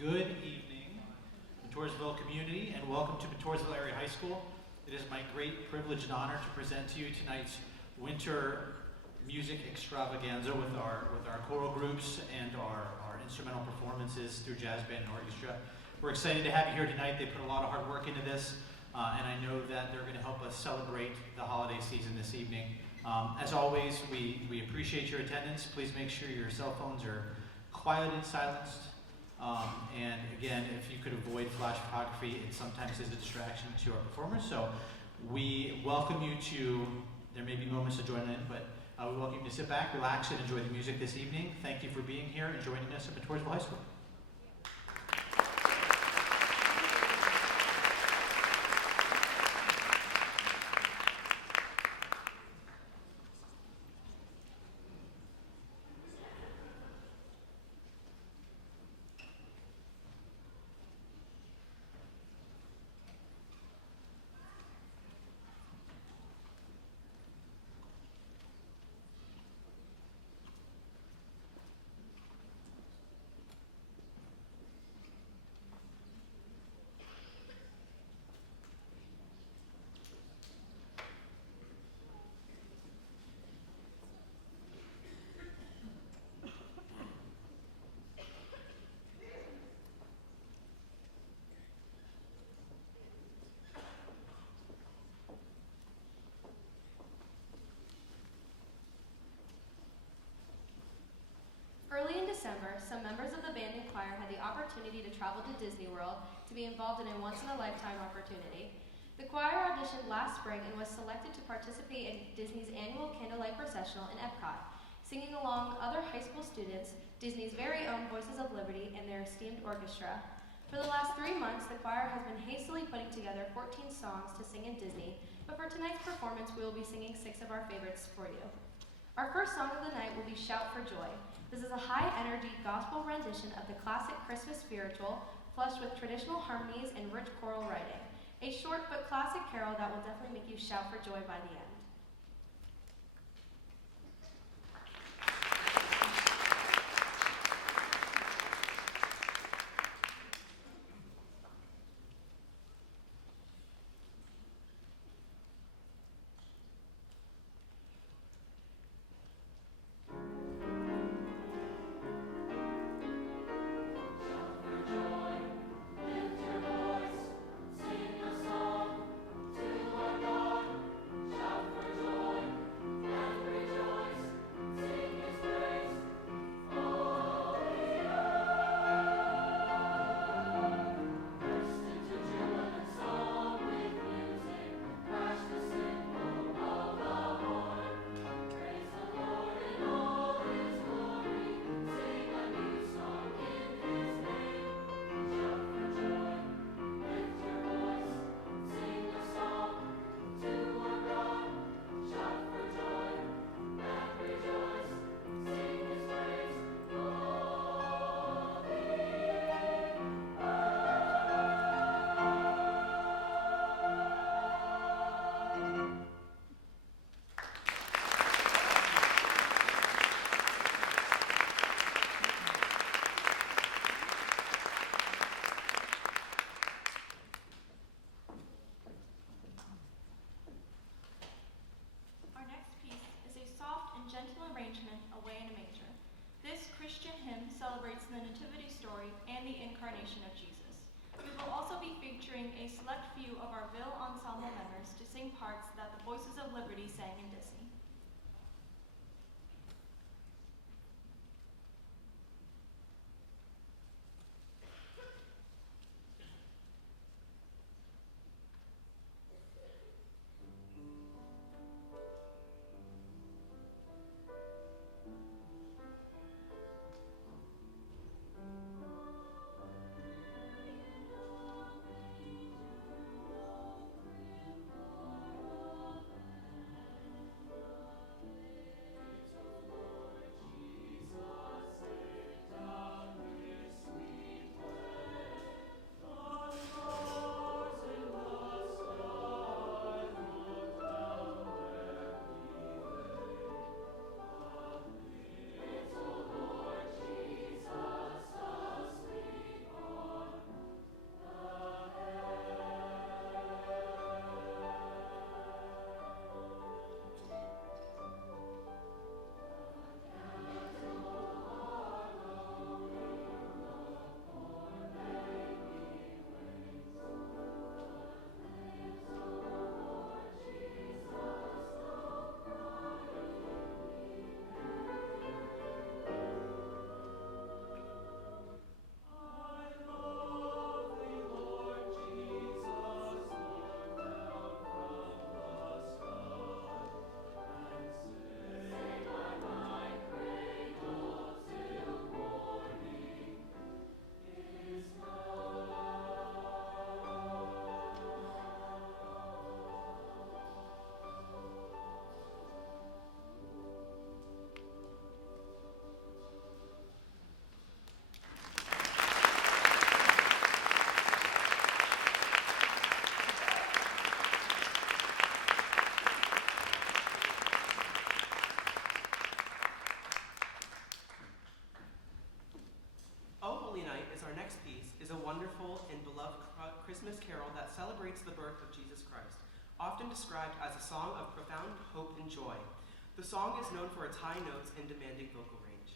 Good evening, Montoursville community, and welcome to Montoursville Area High School. It is my great privilege and honor to present to you tonight's winter music extravaganza with our choral groups and our instrumental performances through jazz band and orchestra. We're excited to have you here tonight. They put a lot of hard work into this, and I know that they're going to help us celebrate the holiday season this evening. As always, we appreciate your attendance. Please make sure your cell phones are quiet and silenced. And again, if you could avoid flash photography, it sometimes is a distraction to our performers. So we welcome you to, there may be moments to join in, but we welcome you to sit back, relax, and enjoy the music this evening. Thank you for being here and joining us at Montoursville High School. Early in December, some members of the band and choir had the opportunity to travel to Disney World to be involved in a once-in-a-lifetime opportunity. The choir auditioned last spring and was selected to participate in Disney's annual Candlelight Processional in Epcot, singing along other high school students, Disney's very own Voices of Liberty, and their esteemed orchestra. For the last 3 months, the choir has been hastily putting together 14 songs to sing in Disney, but for tonight's performance, we will be singing 6 of our favorites for you. Our first song of the night will be Shout for Joy. This is a high-energy gospel rendition of the classic Christmas spiritual, flushed with traditional harmonies and rich choral writing. A short but classic carol that will definitely make you shout for joy by the end. Gentle arrangement, Away in a Manger. This Christian hymn celebrates the nativity story and the incarnation of Jesus. We will also be featuring a select few of our Ville ensemble members to sing parts that the Voices of Liberty sang in Disney. wonderful and beloved Christmas carol that celebrates the birth of Jesus Christ, often described as a song of profound hope and joy. The song is known for its high notes and demanding vocal range.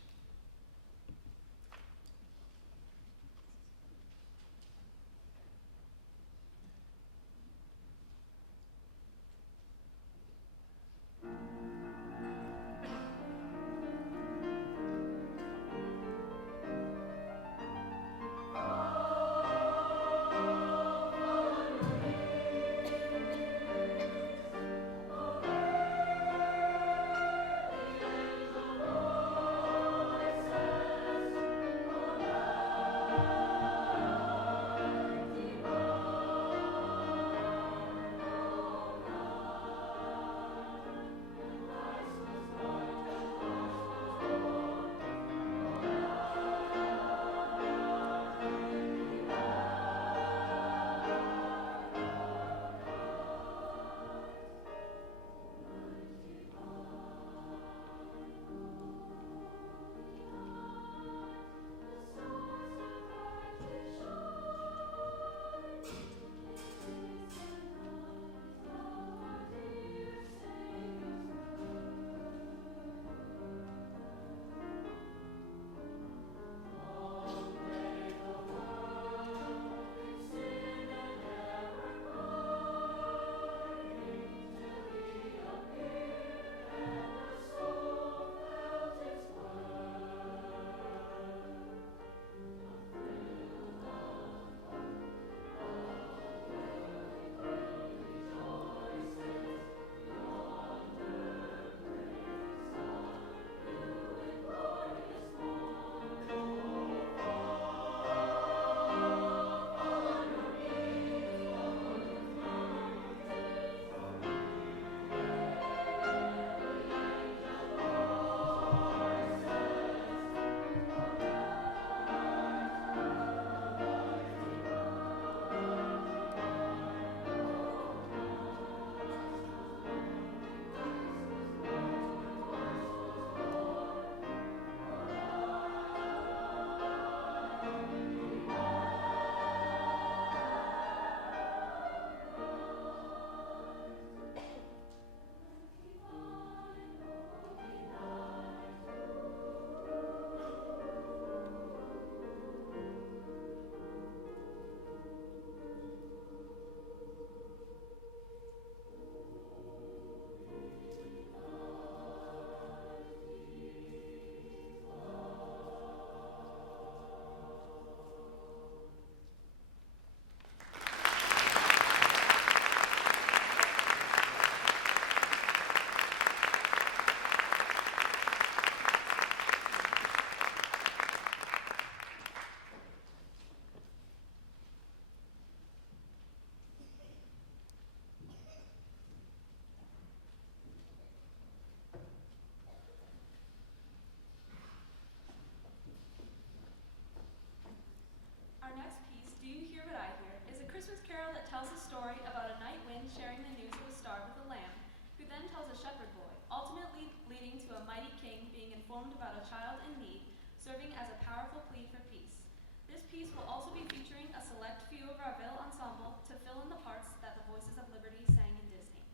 Our next piece, Do You Hear What I Hear, is a Christmas carol that tells a story about a night wind sharing the news of a star with a lamb, who then tells a shepherd boy, ultimately leading to a mighty king being informed about a child in need, serving as a powerful plea for peace. This piece will also be featuring a select few of our Ville ensemble to fill in the parts that the Voices of Liberty sang in Disney.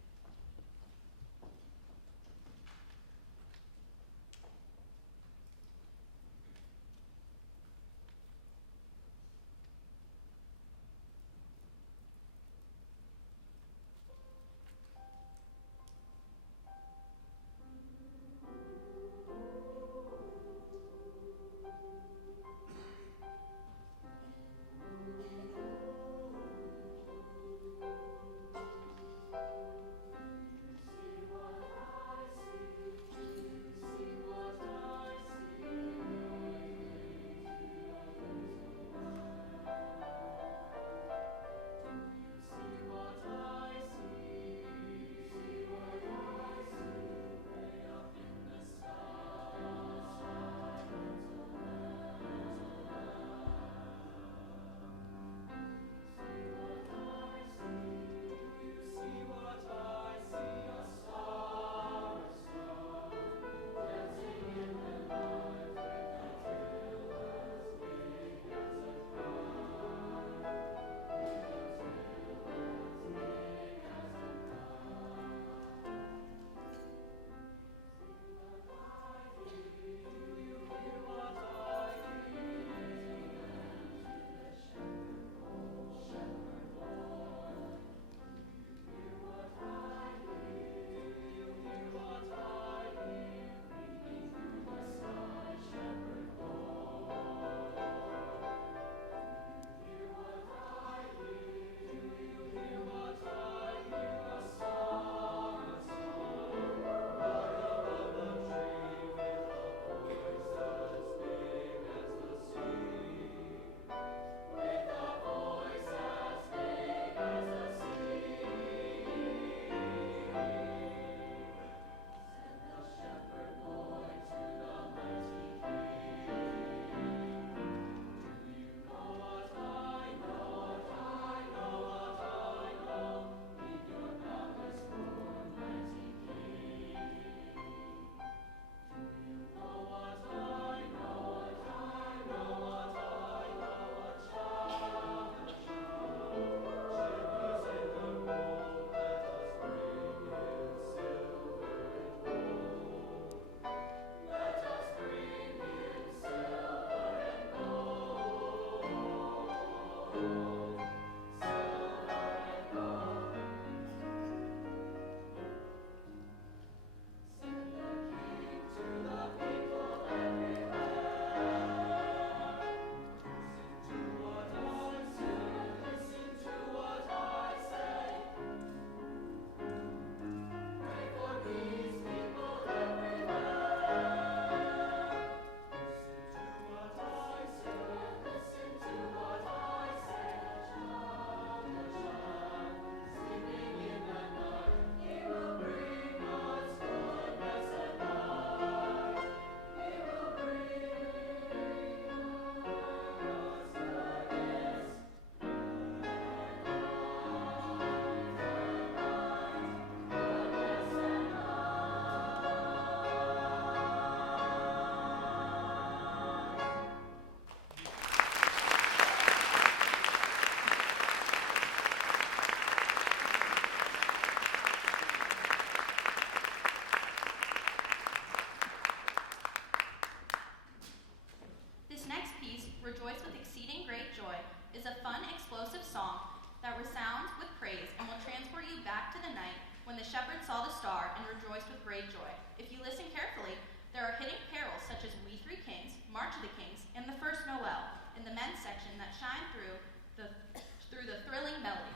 saw the star and rejoiced with great joy. If you listen carefully, there are hidden carols such as We Three Kings, March of the Kings, and the First Noel in the men's section that shine through the thrilling melody.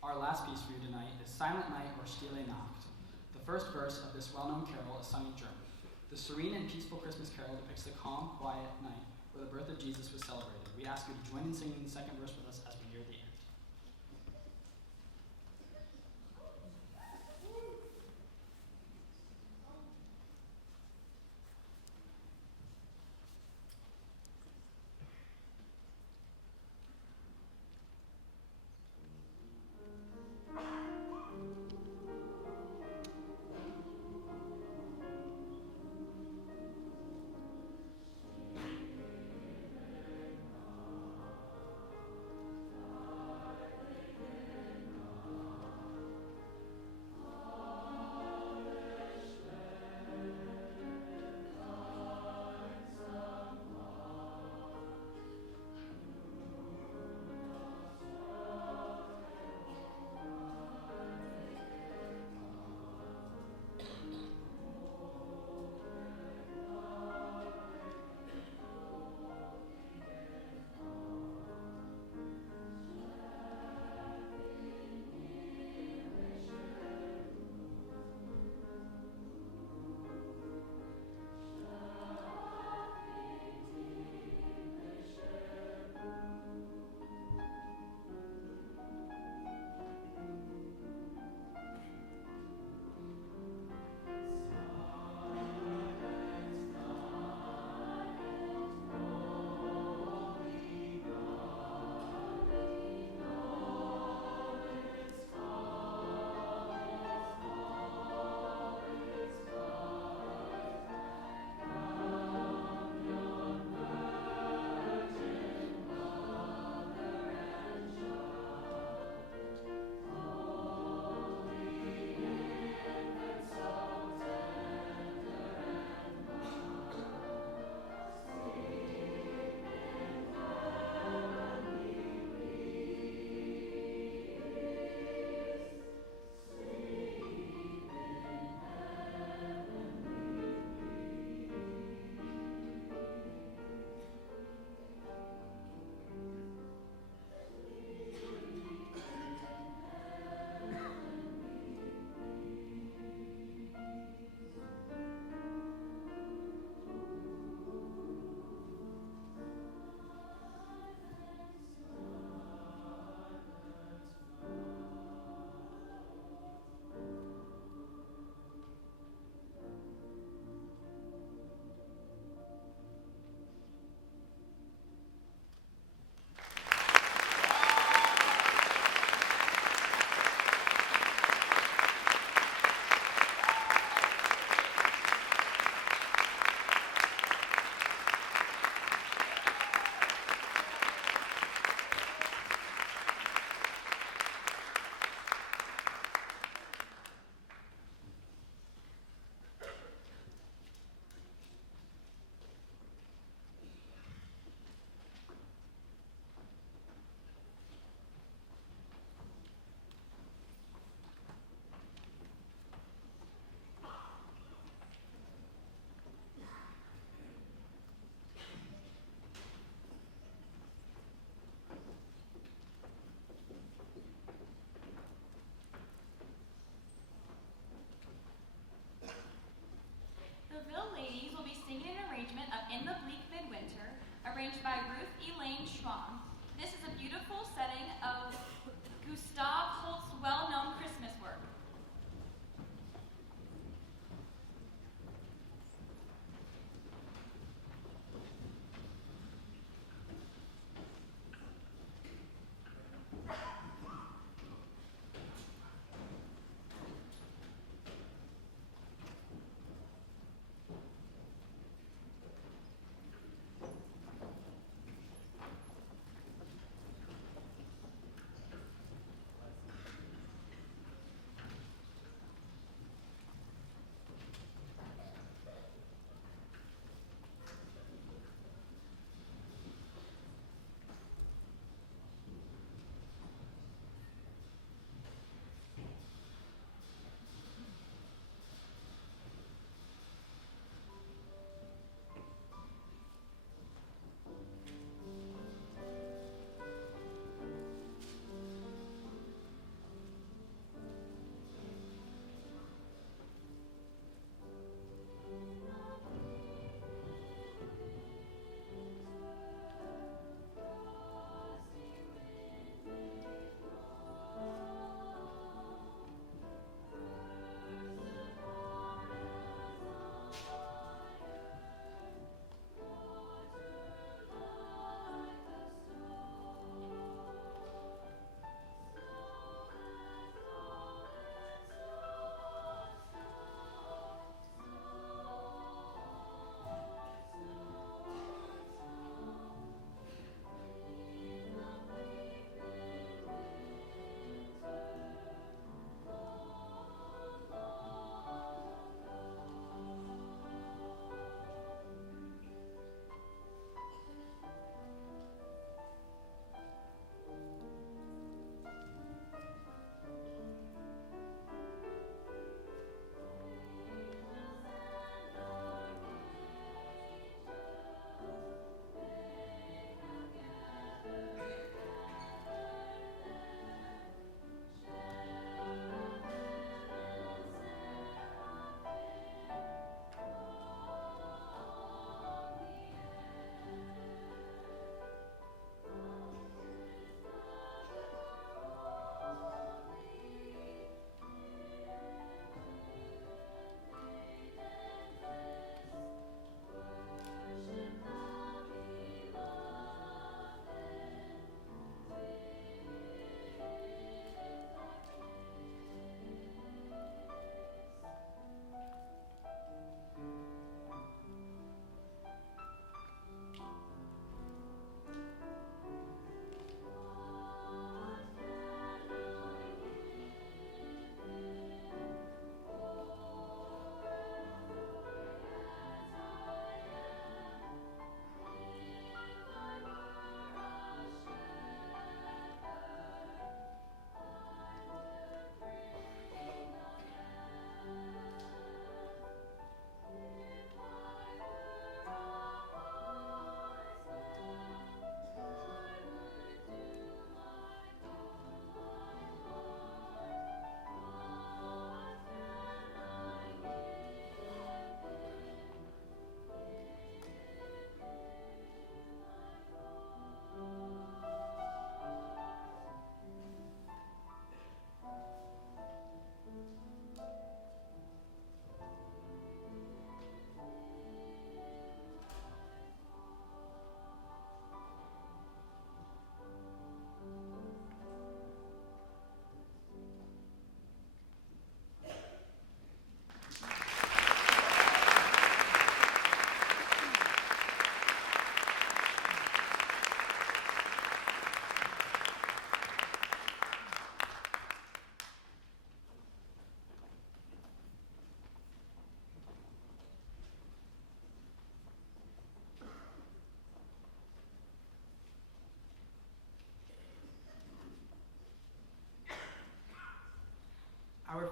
Our last piece for you tonight is Silent Night or Stille Nacht. The first verse of this well-known carol is sung in German. The serene and peaceful Christmas carol depicts the calm, quiet night where the birth of Jesus was celebrated. We ask you to join in singing the second verse with us as we near the end.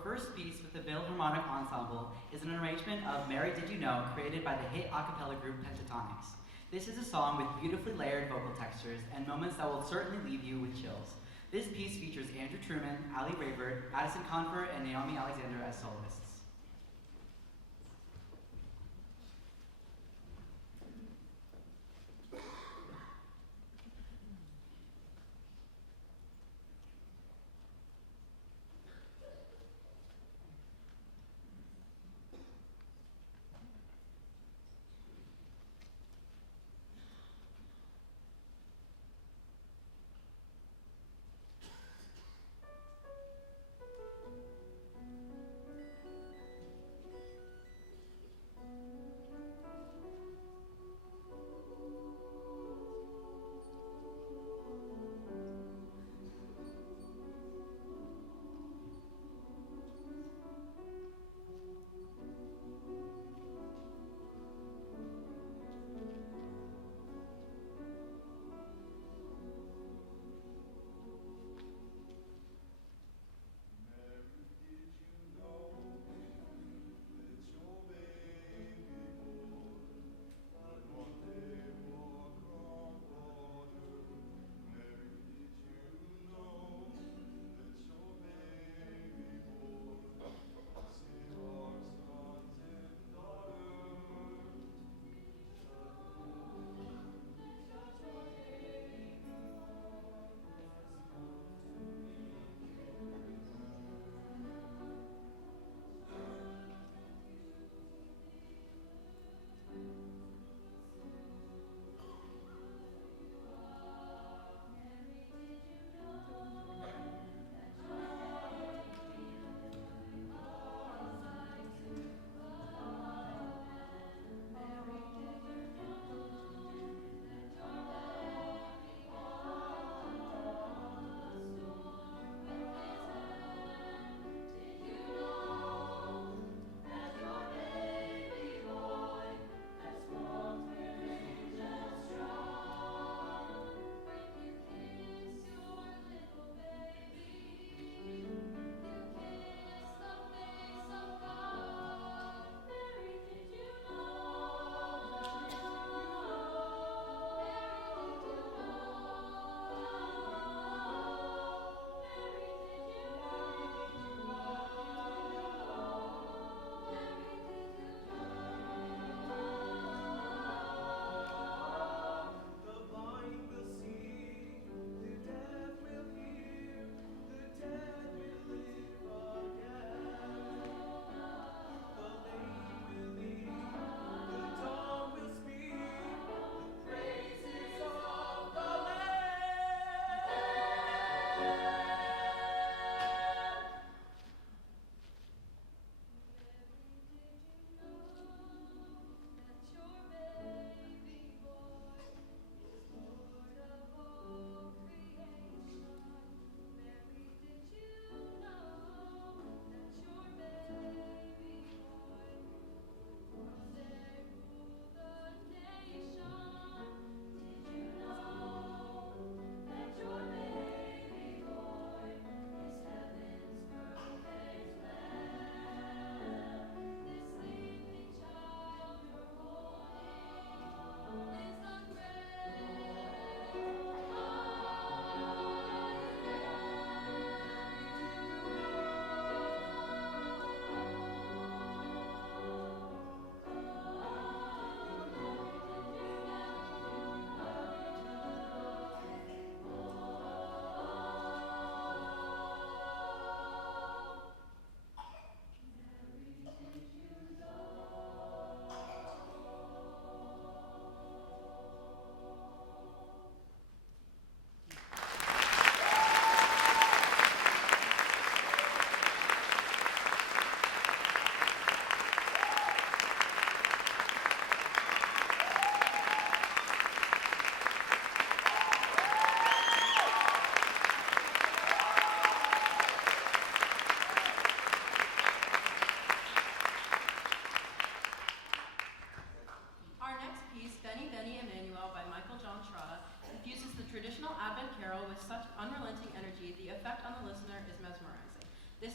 first piece with the Philharmonic Ensemble is an arrangement of Mary Did You Know, created by the hit a cappella group Pentatonics. This is a song with beautifully layered vocal textures and moments that will certainly leave you with chills. This piece features Andrew Truman, Ali Rayburn, Addison Confer, and Naomi Alexander as soloists.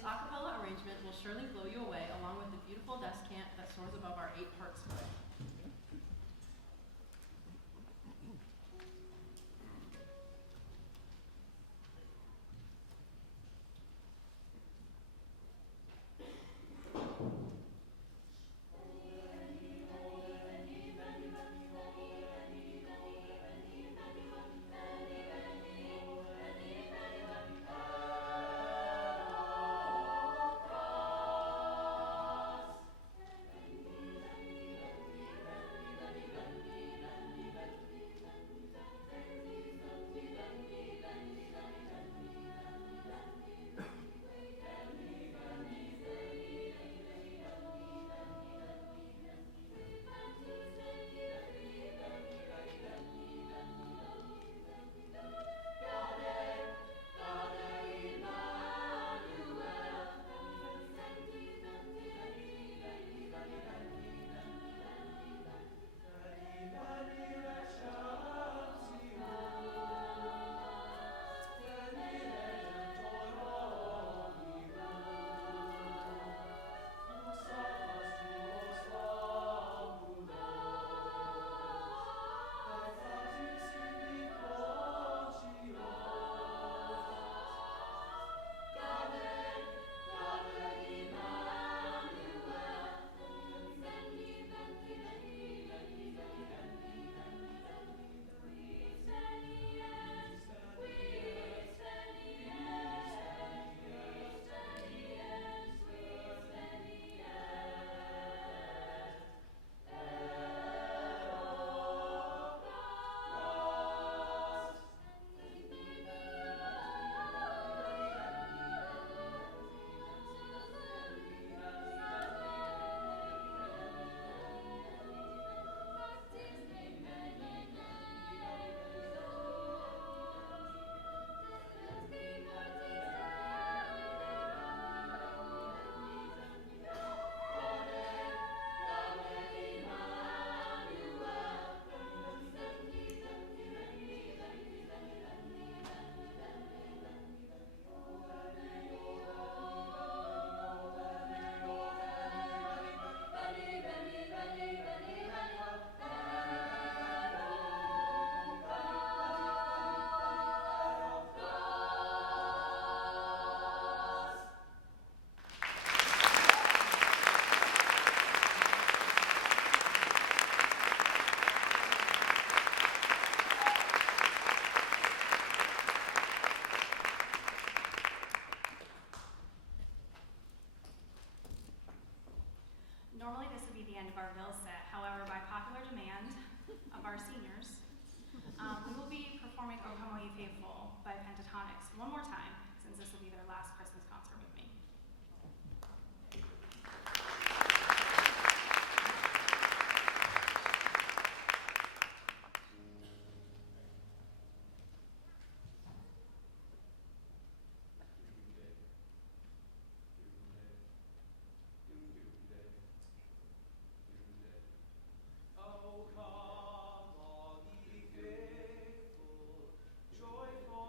This a cappella arrangement will surely blow you away, along with the beautiful descant that soars above our 8-part split. Normally this would be the end of our bill set. However, by popular demand of our seniors, we will be performing O Come All Ye Faithful by Pentatonics one more time, since this will be their last Christmas concert with me. Oh, come, all ye faithful, joyful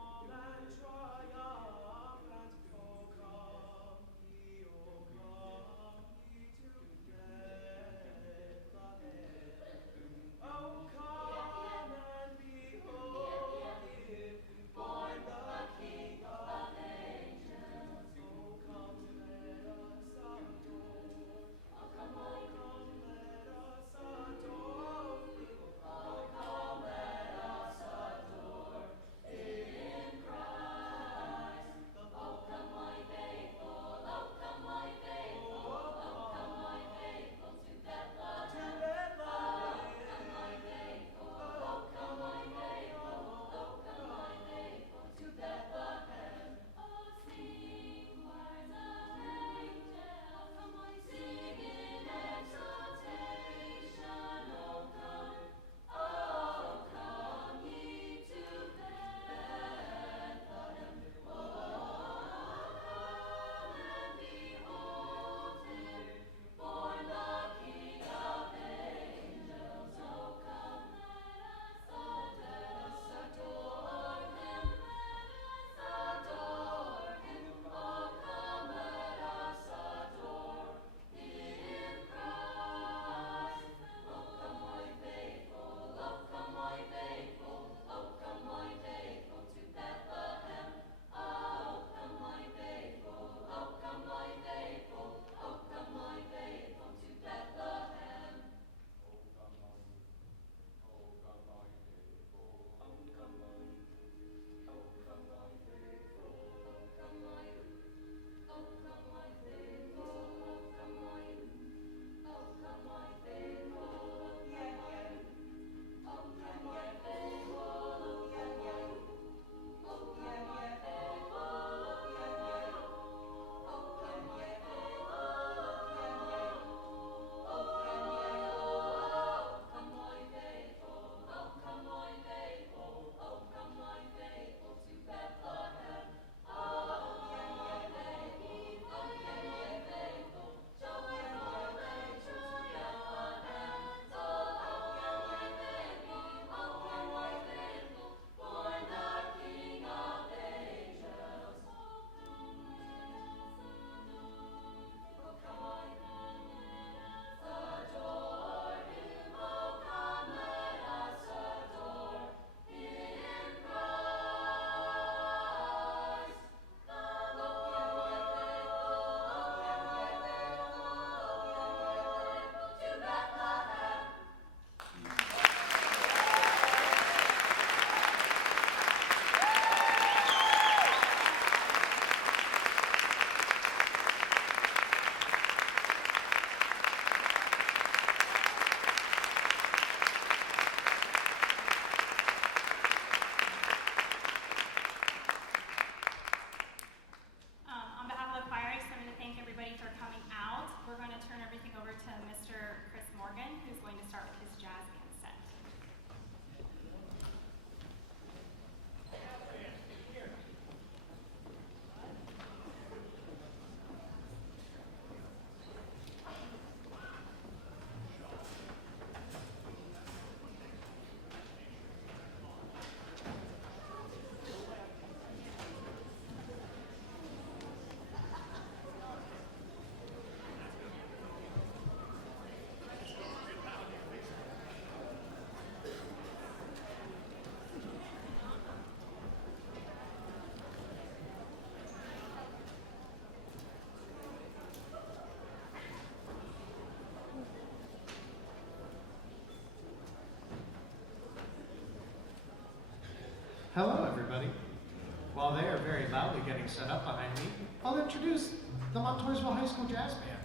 loudly getting set up behind me, I'll introduce the Montoursville High School Jazz Band.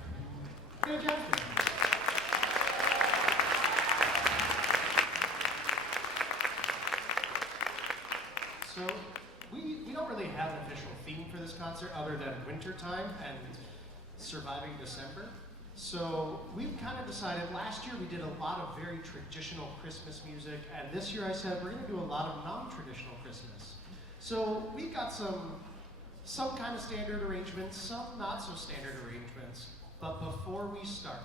Hey, Jazz Band. So, we don't really have an official theme for this concert other than wintertime and surviving December. So we've kind of decided, last year we did a lot of very traditional Christmas music, and this year I said we're going to do a lot of non-traditional Christmas. So we've got some kind of standard arrangements, some not so standard arrangements, but before we start,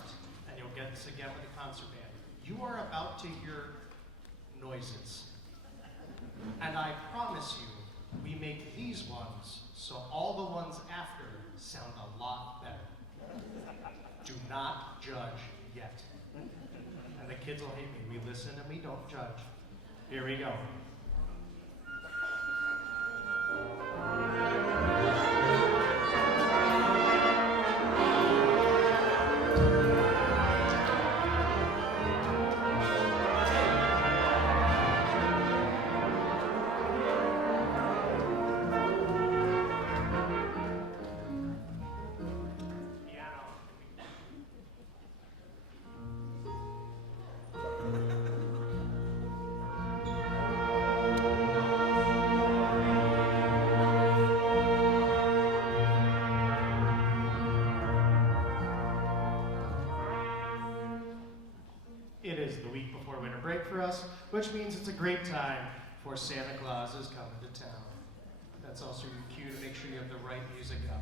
and you'll get this again with the concert band, you are about to hear noises. And I promise you, we make these ones so all the ones after sound a lot better. Do not judge yet. And the kids will hate me. We listen and we don't judge. Here we go. It is the week before winter break for us, which means it's a great time for Santa Claus is coming to town. That's also your cue to make sure you have the right music up.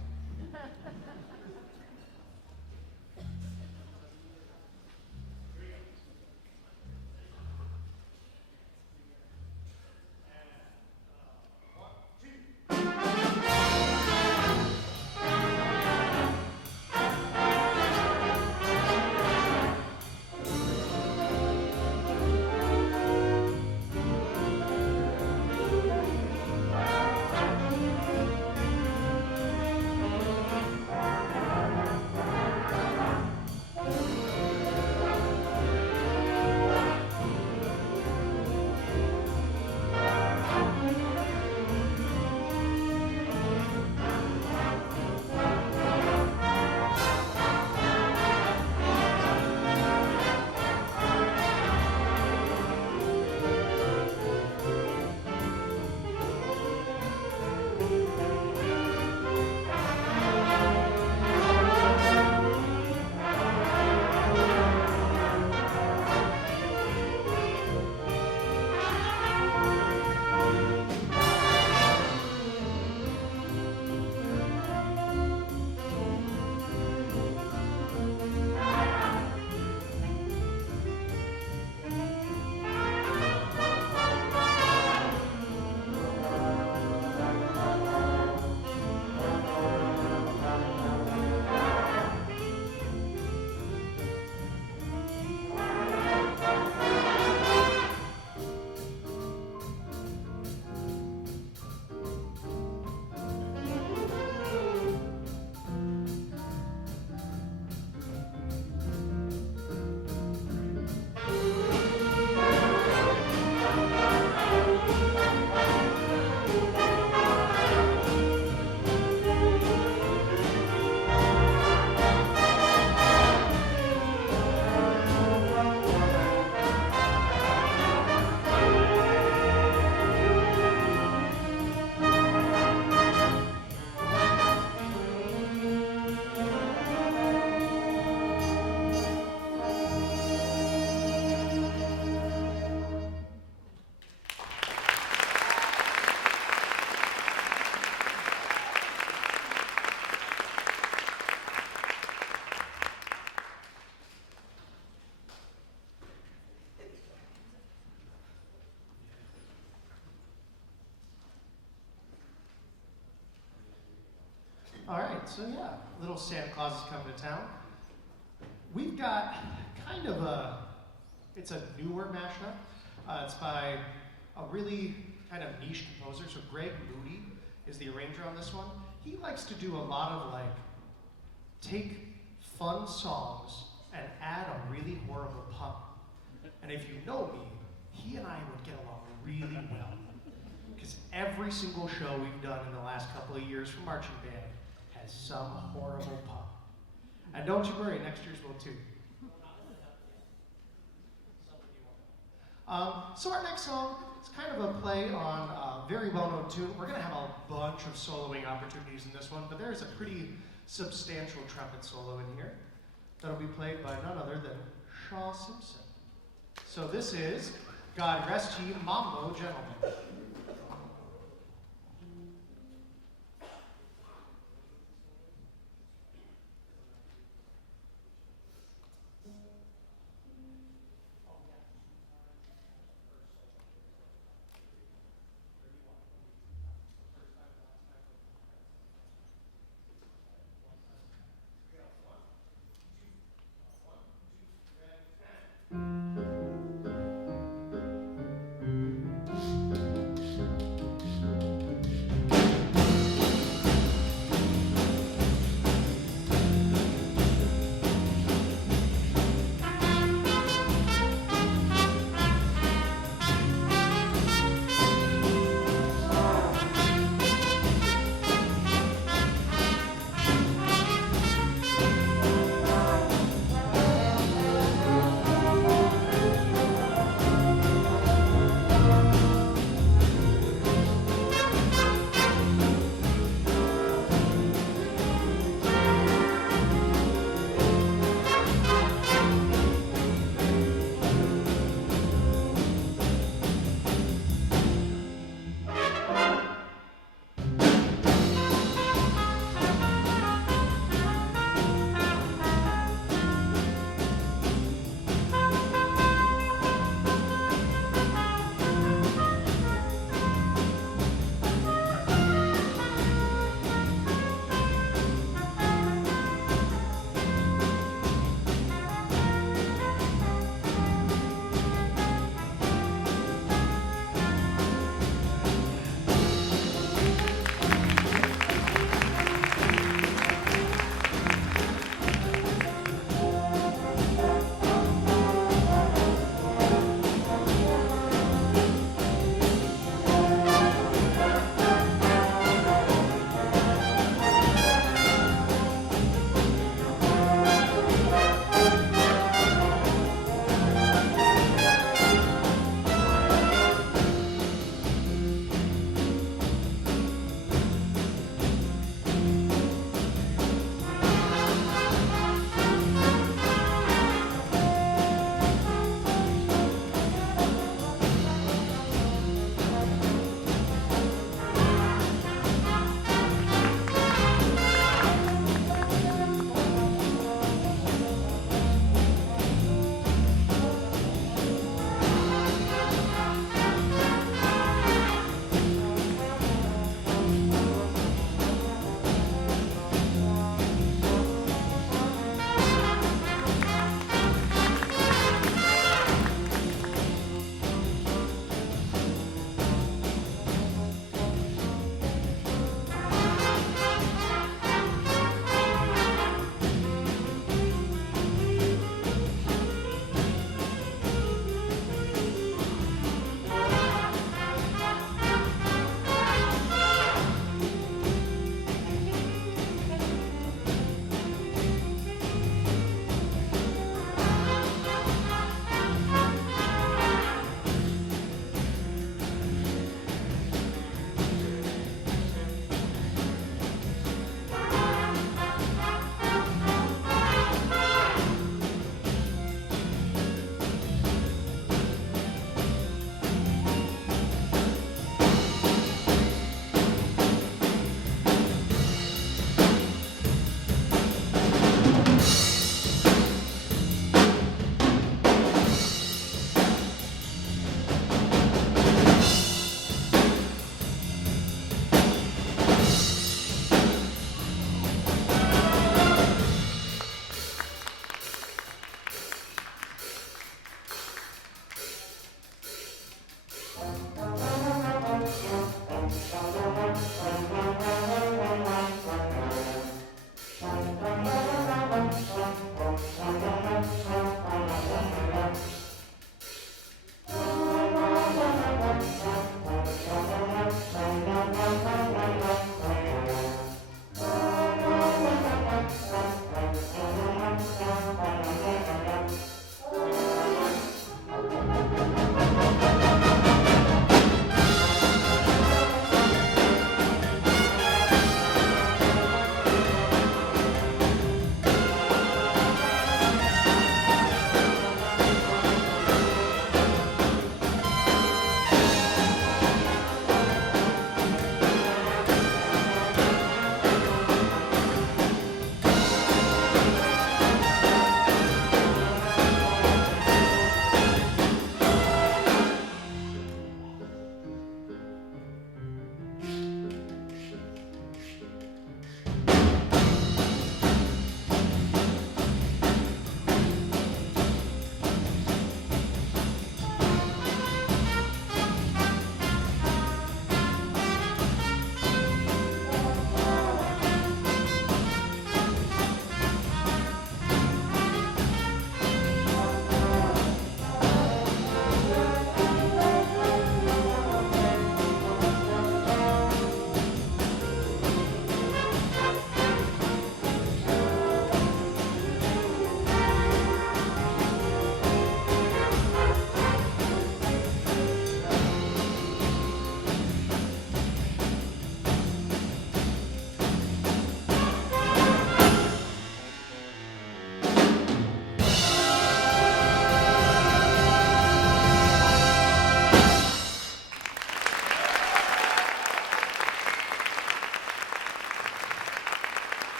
All right, so yeah, little Santa Claus is coming to town. We've got kind of it's a newer mashup. It's by a really kind of niche composer. So Greg Moody is the arranger on this one. He likes to do a lot of take fun songs and add a really horrible pun. And if you know me, he and I would get along really well. Because is every single show we've done in the last couple of years for marching band has some horrible pun. And don't you worry, next year's will too. So our next song is kind of a play on a very well-known tune. We're going to have a bunch of soloing opportunities in this one, but there's a pretty substantial trumpet solo in here that'll be played by none other than Shaw Simpson. So this is God Rest Ye Mambo Gentlemen.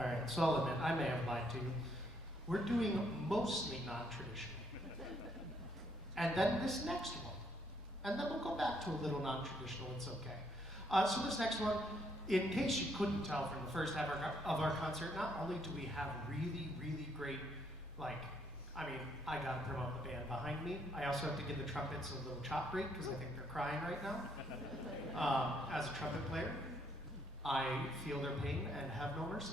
All right, so I'll admit, I may have lied to you. We're doing mostly non-traditional. And then this next one. And then we'll go back to a little non-traditional, it's okay. So this next one, in case you couldn't tell from the first half of our concert, not only do we have really, really great, I gotta promote the band behind me. I also have to give the trumpets a little chop break because I think they're crying right now. As a trumpet player, I feel their pain and have no mercy.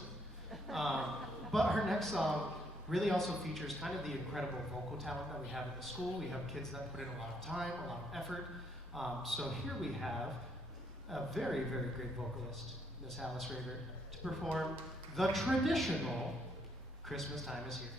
But our next song really also features kind of the incredible vocal talent that we have in the school. We have kids that put in a lot of time, a lot of effort. So here we have a very, very great vocalist, Miss Alice Raver, to perform the traditional Christmas Time is Here.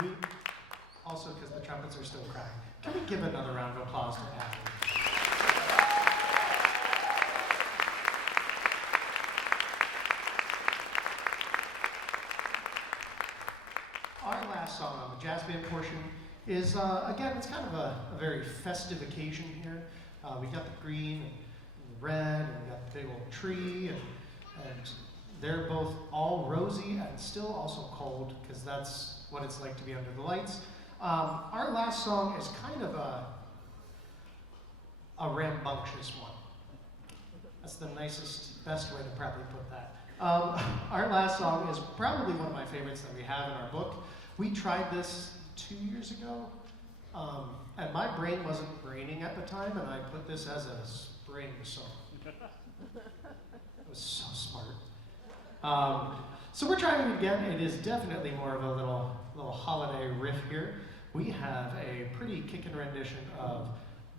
We, also because the trumpets are still crying, can we give another round of applause to Patty? Our last song on the jazz band portion is, again, it's kind of a very festive occasion here. We got the green and the red, and we got the big old tree, and they're both all rosy and still also cold, because that's what it's like to be under the lights. Our last song is kind of a rambunctious one. That's the nicest, best way to probably put that. Our last song is probably one of my favorites that we have in our book. We tried this 2 years ago, and my brain wasn't braining at the time, and I put this as a spring song. It was so smart. So we're trying it again. It is definitely more of a little holiday riff here. We have a pretty kickin' rendition of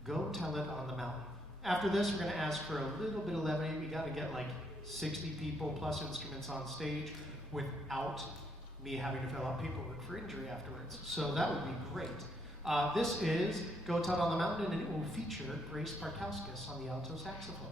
Go Tell It on the Mountain. After this, we're going to ask for a little bit of levity. We got to get like 60 people plus instruments on stage without me having to fill out paperwork for injury afterwards. So that would be great. This is Go Tell It on the Mountain, and it will feature Grace Barkowskis on the alto saxophone.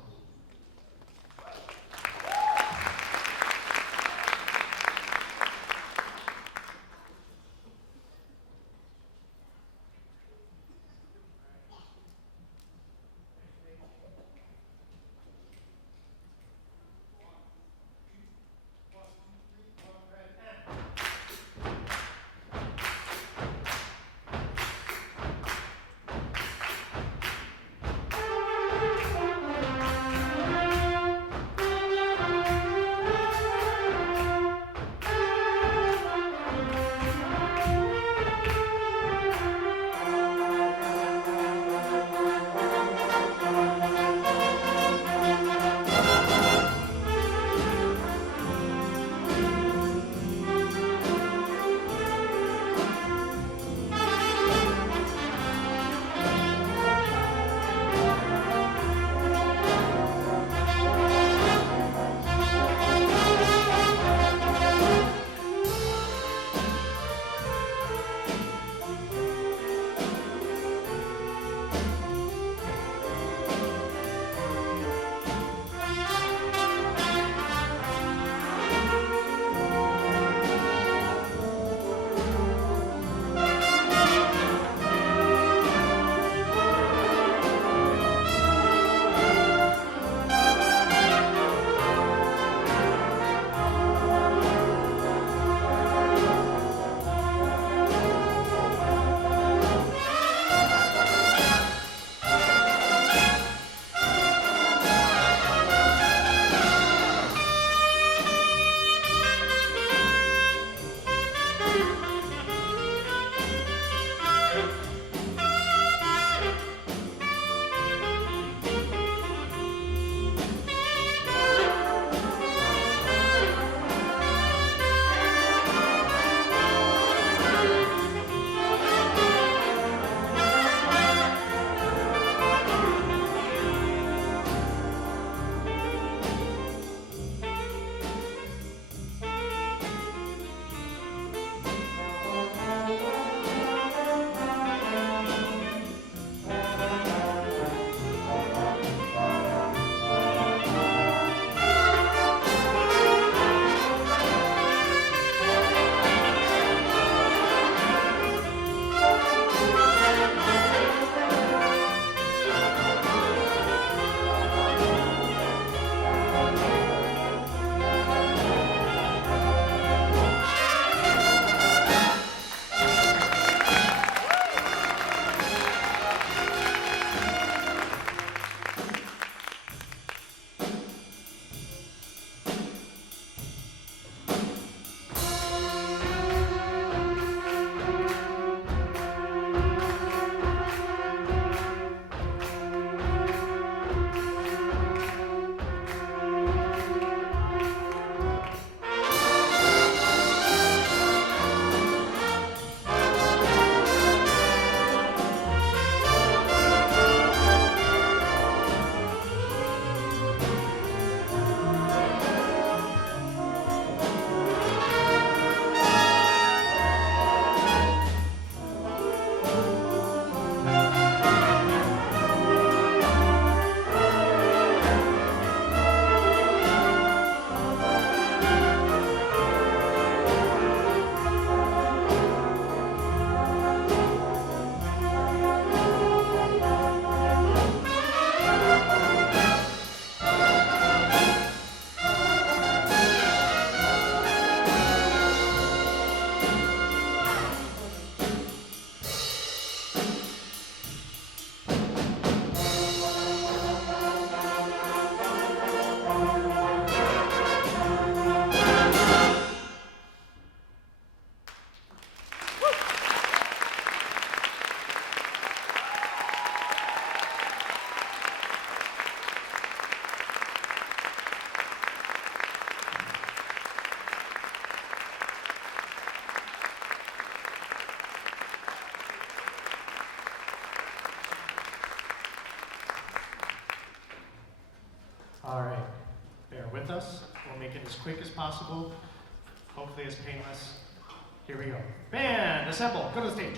All right, bear with us. We'll make it as quick as possible, hopefully as painless. Here we go. Band, assemble, go to the stage.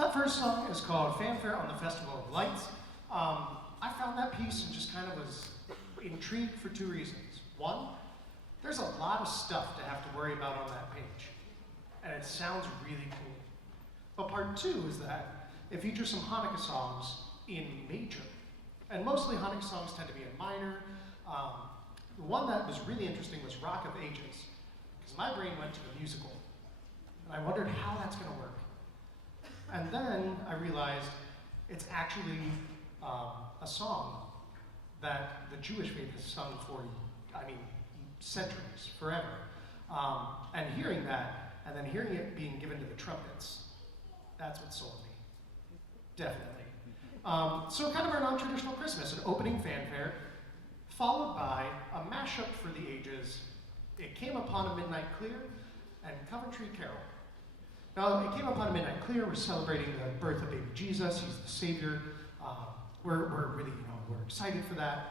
So that first song is called Fanfare on the Festival of Lights. I found that piece and just kind of was intrigued for two reasons. One, there's a lot of stuff to have to worry about on that page, and it sounds really cool. But part two is that it features some Hanukkah songs in major, and mostly Hanukkah songs tend to be in minor. The one that was really interesting was Rock of Ages, because my brain went to the musical, and I wondered how that's going to work. And then I realized it's actually a song that the Jewish faith has sung for, centuries, forever. And hearing that, and then hearing it being given to the trumpets, that's what sold me. Definitely. So kind of our non-traditional Christmas, an opening fanfare, followed by a mashup for the ages, It Came Upon a Midnight Clear, and Coventry Carol. Now, It Came Upon a Midnight Clear, we're celebrating the birth of baby Jesus. He's the Savior. We're really, we're excited for that.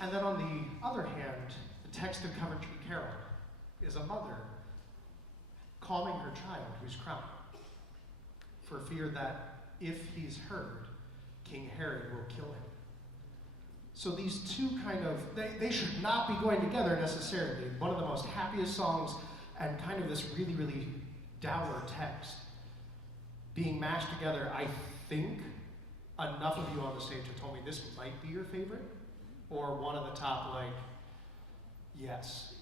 And then on the other hand, the text of Coventry Carol is a mother calming her child who's crying for fear that if he's heard, King Herod will kill him. So these two they should not be going together necessarily. One of the most happiest songs and kind of this really, really dour text being mashed together. I think enough of you on the stage have told me this might be your favorite, or one of the top, yes.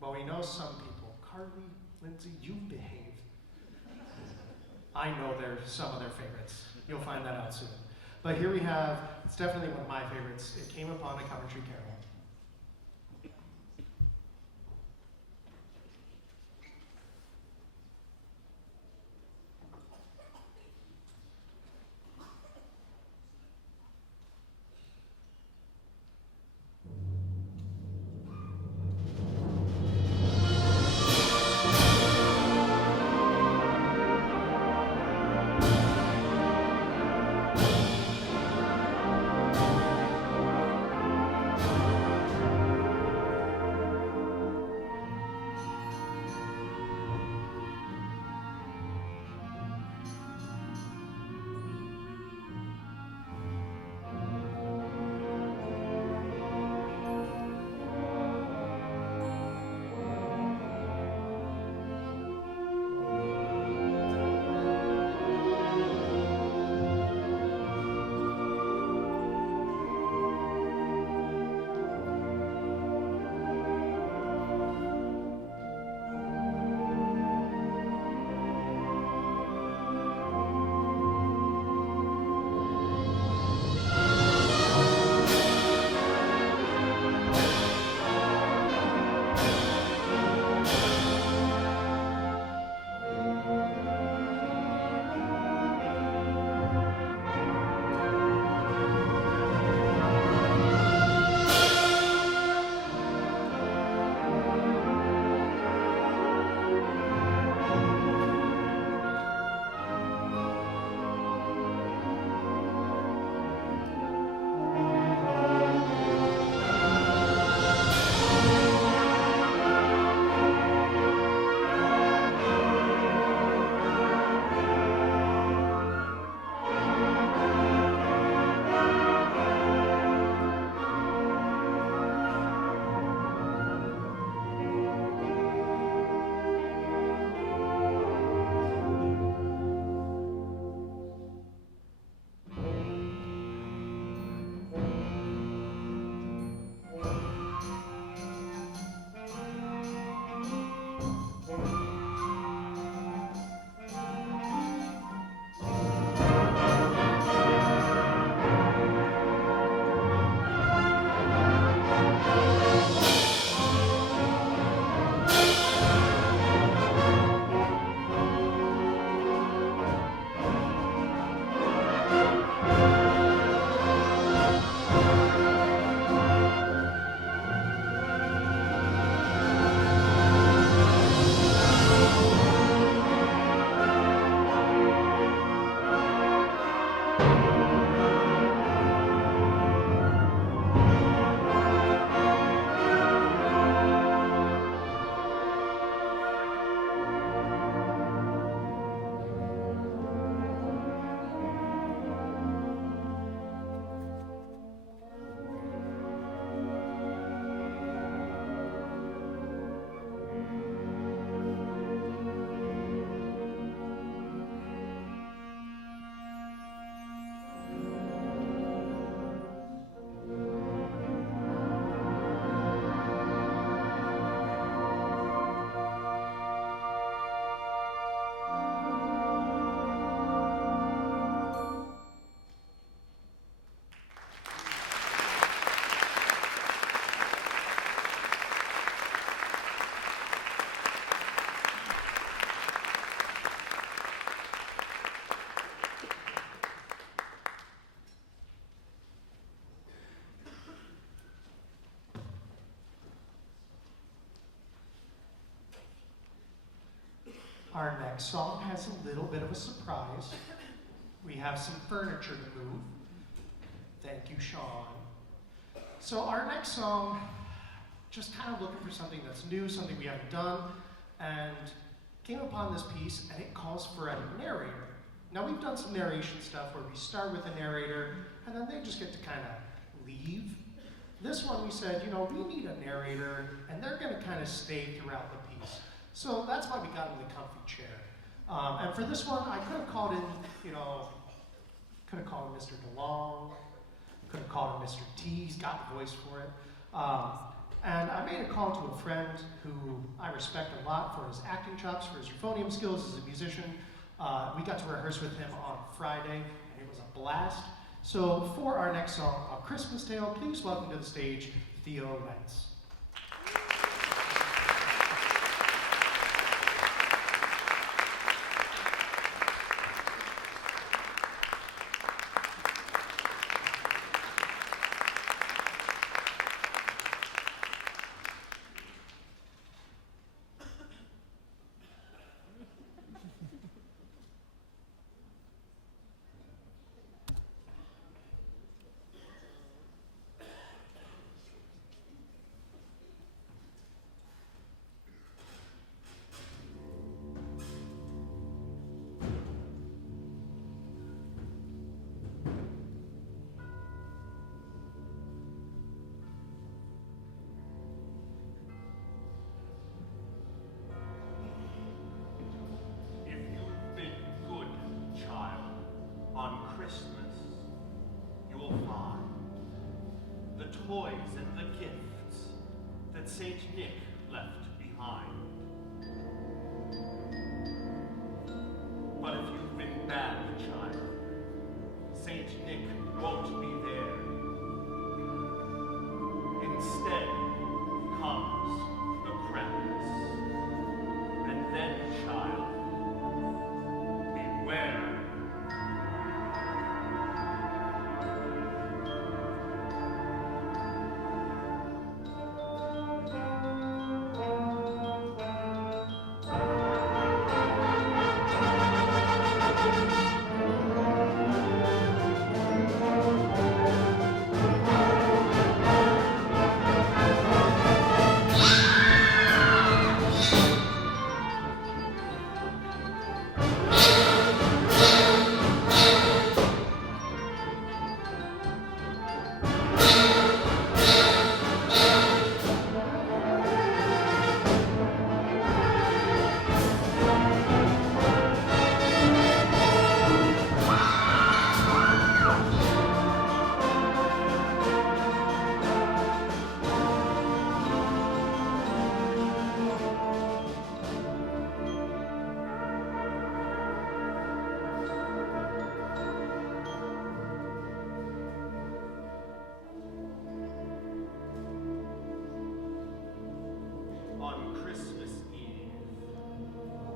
Well, we know some people. Carly, Lindsay, you behave. I know they're some of their favorites. You'll find that out soon. But here we have, it's definitely one of my favorites. It Came Upon a Coventry Carol. Our next song has a little bit of a surprise. We have some furniture to move. Thank you, Sean. So our next song, just kind of looking for something that's new, something we haven't done, and came upon this piece, and it calls for a narrator. Now, we've done some narration stuff where we start with a narrator, and then they just get to kind of leave. This one, we said, you know, we need a narrator, and they're going to kind of stay throughout the piece. So that's why we got in the comfy chair. And for this one, I could have called in, you know, could have called him Mr. DeLong, could have called him Mr. T, he's got the voice for it. And I made a call to a friend who I respect a lot for his acting chops, for his euphonium skills as a musician. We got to rehearse with him on Friday, and it was a blast. So for our next song, A Christmas Tale, please welcome to the stage, Theo Lentz. Toys and the gifts that Saint Nick left behind. But if you've been bad, child, Saint Nick won't be there. Instead comes the Krampus. And then, child, beware. On Christmas Eve,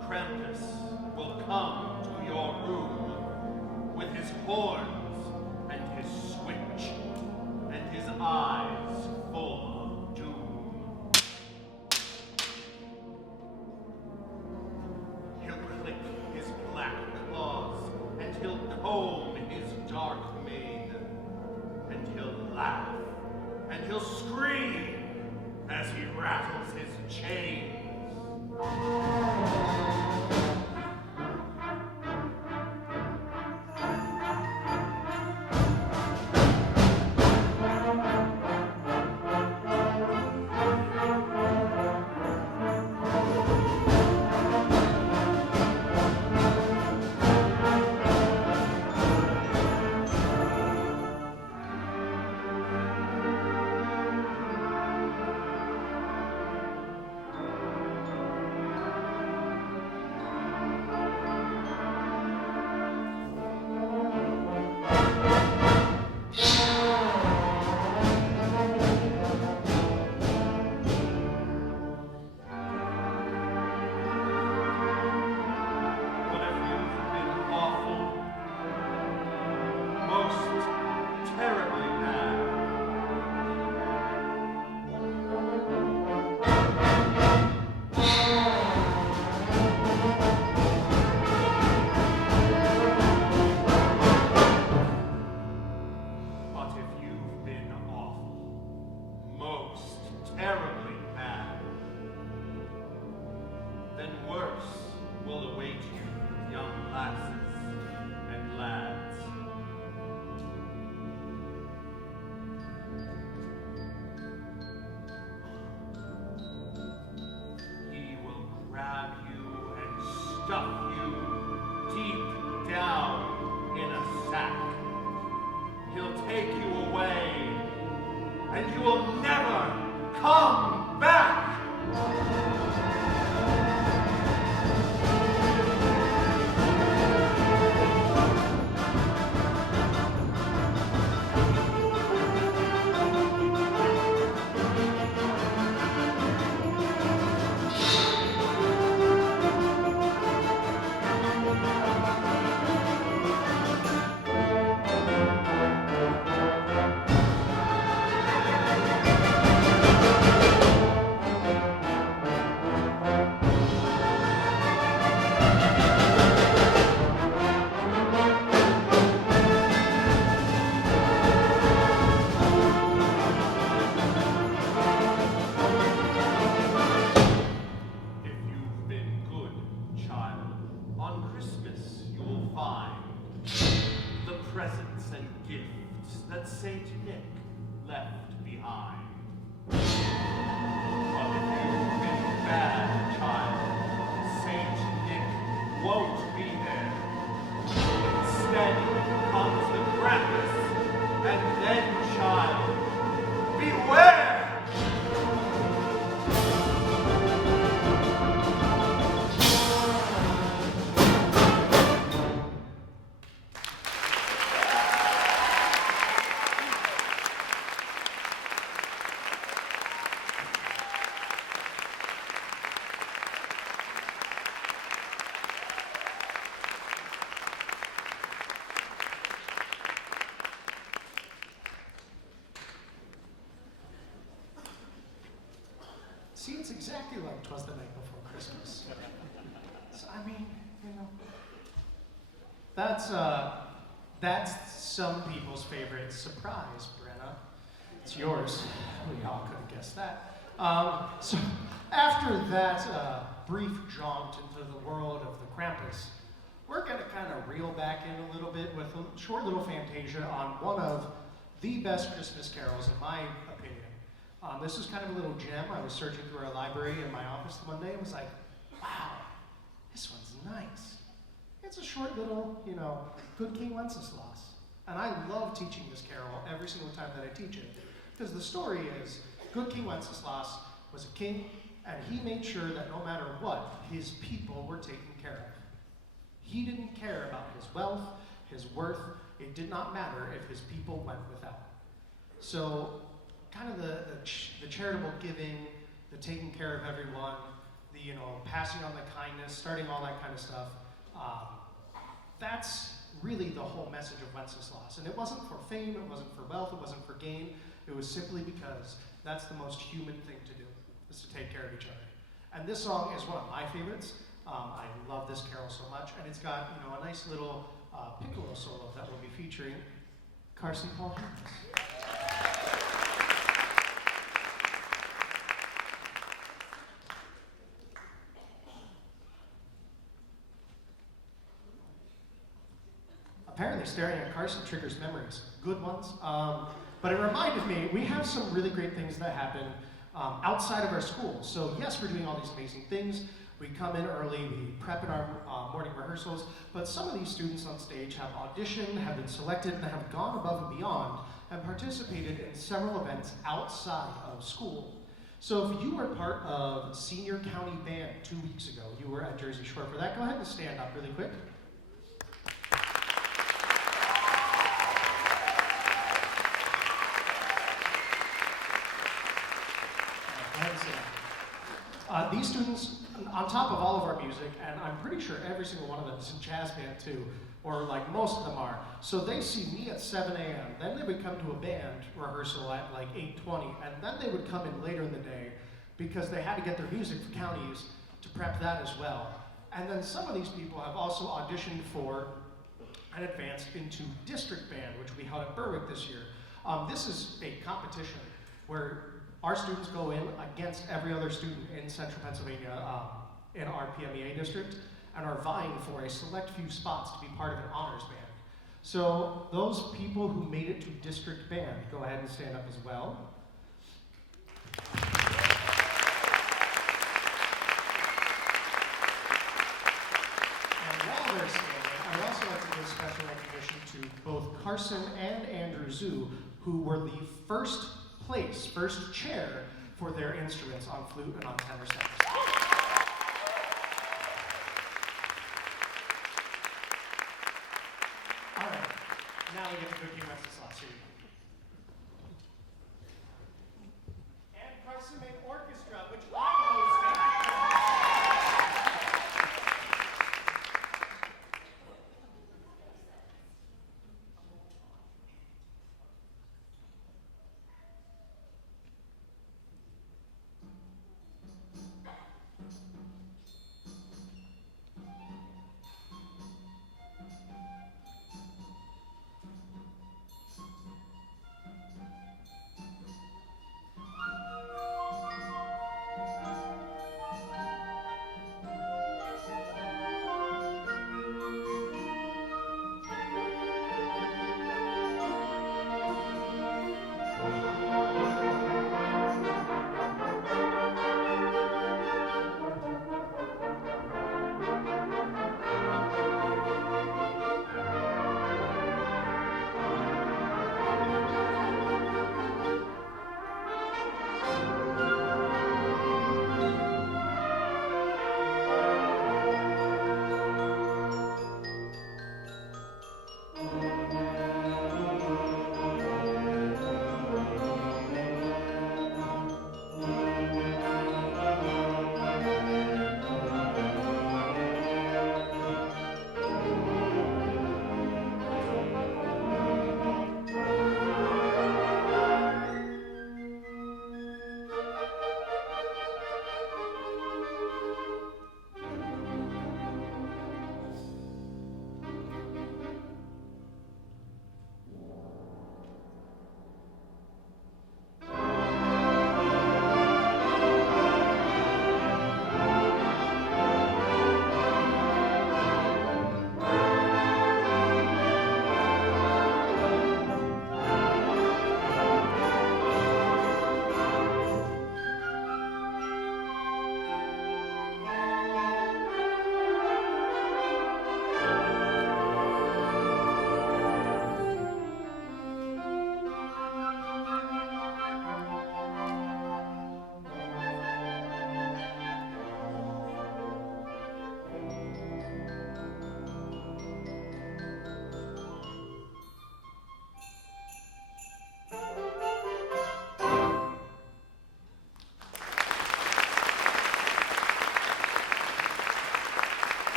Krampus will come to your room with his horns and his switch and his eyes full of doom. He'll click his black claws and he'll comb his dark mane, and he'll laugh and he'll scream as he rattles his chains. presents and gifts that Saint Nick left behind. But if you've been a bad child, Saint Nick won't be there. Instead comes the Krampus, and then, child, beware! See, it's exactly like 'Twas the Night Before Christmas. So, I mean, you know, that's some people's favorite surprise, Brenna. It's yours. We all could have guessed that. So, after that brief jaunt into the world of the Krampus, we're going to kind of reel back in a little bit with a short little fantasia on one of the best Christmas carols, in my opinion. This is kind of a little gem. I was searching through our library in my office one day and was like, wow, this one's nice. It's a short little, Good King Wenceslas. And I love teaching this carol every single time that I teach it. Because the story is, Good King Wenceslas was a king, and he made sure that no matter what, his people were taken care of. He didn't care about his wealth, his worth. It did not matter if his people went without. So, kind of the charitable giving, the taking care of everyone, the passing on the kindness, starting all that kind of stuff. That's really the whole message of Wenceslas. And it wasn't for fame, it wasn't for wealth, it wasn't for gain. It was simply because that's the most human thing to do, is to take care of each other. And this song is one of my favorites. I love this carol so much, and it's got a nice little piccolo solo that we'll be featuring Carson Paul Harris. Apparently staring at Carson triggers memories, good ones. But it reminded me, we have some really great things that happen outside of our school. So yes, we're doing all these amazing things. We come in early, we prep in our morning rehearsals, but some of these students on stage have auditioned, have been selected, and have gone above and beyond and participated in several events outside of school. So if you were part of Senior County Band 2 weeks ago, you were at Jersey Shore for that, go ahead and stand up really quick. These students, on top of all of our music, and I'm pretty sure every single one of them is in jazz band too, or like most of them are. So they see me at 7 a.m., then they would come to a band rehearsal at like 8:20, and then they would come in later in the day because they had to get their music for counties to prep that as well. And then some of these people have also auditioned for and advanced into district band, which we held at Berwick this year. This is a competition where our students go in against every other student in central Pennsylvania in our PMEA district and are vying for a select few spots to be part of an honors band. So those people who made it to district band, go ahead and stand up as well. And while they're standing, I'd also like to give special recognition to both Carson and Andrew Zhu, who were the first chair for their instruments on flute and on tenor sax. All right, now we get to Good King Wenceslas. Here you go. And Carson made orchestra, which I'm hosting.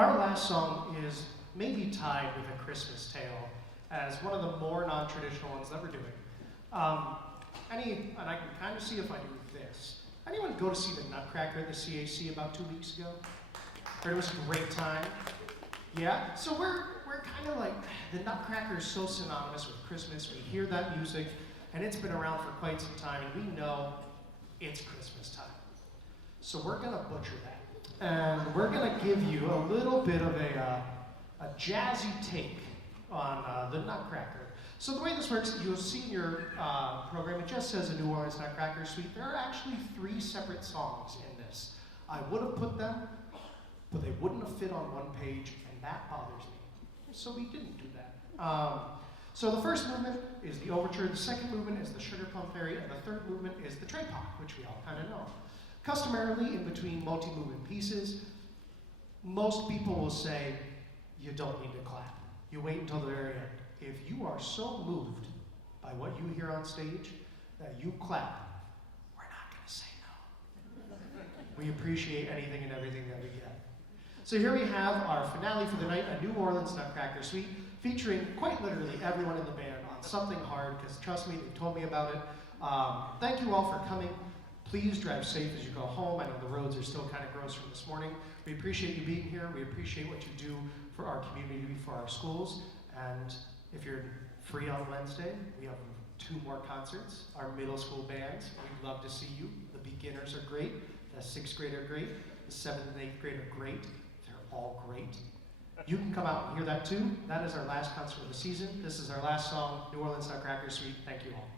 our last song is maybe tied with A Christmas Tale as one of the more non-traditional ones that we're doing. And I can kind of see if I do this. Anyone go to see the Nutcracker at the CAC about 2 weeks ago? Heard it was a great time. Yeah? So we're kind of like, the Nutcracker is so synonymous with Christmas. We hear that music, and it's been around for quite some time, and we know it's Christmas time. So we're gonna butcher that. And we're gonna give you a little bit of a jazzy take on the Nutcracker. So the way this works, you'll see in your program, it just says a New Orleans Nutcracker Suite. There are actually 3 separate songs in this. I would have put them, but they wouldn't have fit on one page, and that bothers me. So we didn't do that. So the first movement is the overture, the second movement is the Sugar Plum Fairy, and the third movement is the Trépop, which we all kind of know. Customarily, in between multi-movement pieces, most people will say, you don't need to clap. You wait until the very end. If you are so moved by what you hear on stage that you clap, we're not going to say no. We appreciate anything and everything that we get. So here we have our finale for the night, a New Orleans Nutcracker Suite, featuring quite literally everyone in the band on something hard, because trust me, they told me about it. Thank you all for coming. Please drive safe as you go home. I know the roads are still kind of gross from this morning. We appreciate you being here. We appreciate what you do for our community, for our schools. And if you're free on Wednesday, we have 2 more concerts. Our middle school bands, we'd love to see you. The beginners are great. The 6th grade are great. The 7th and 8th grade are great. They're all great. You can come out and hear that too. That is our last concert of the season. This is our last song, New Orleans Nutcracker Suite. Thank you all.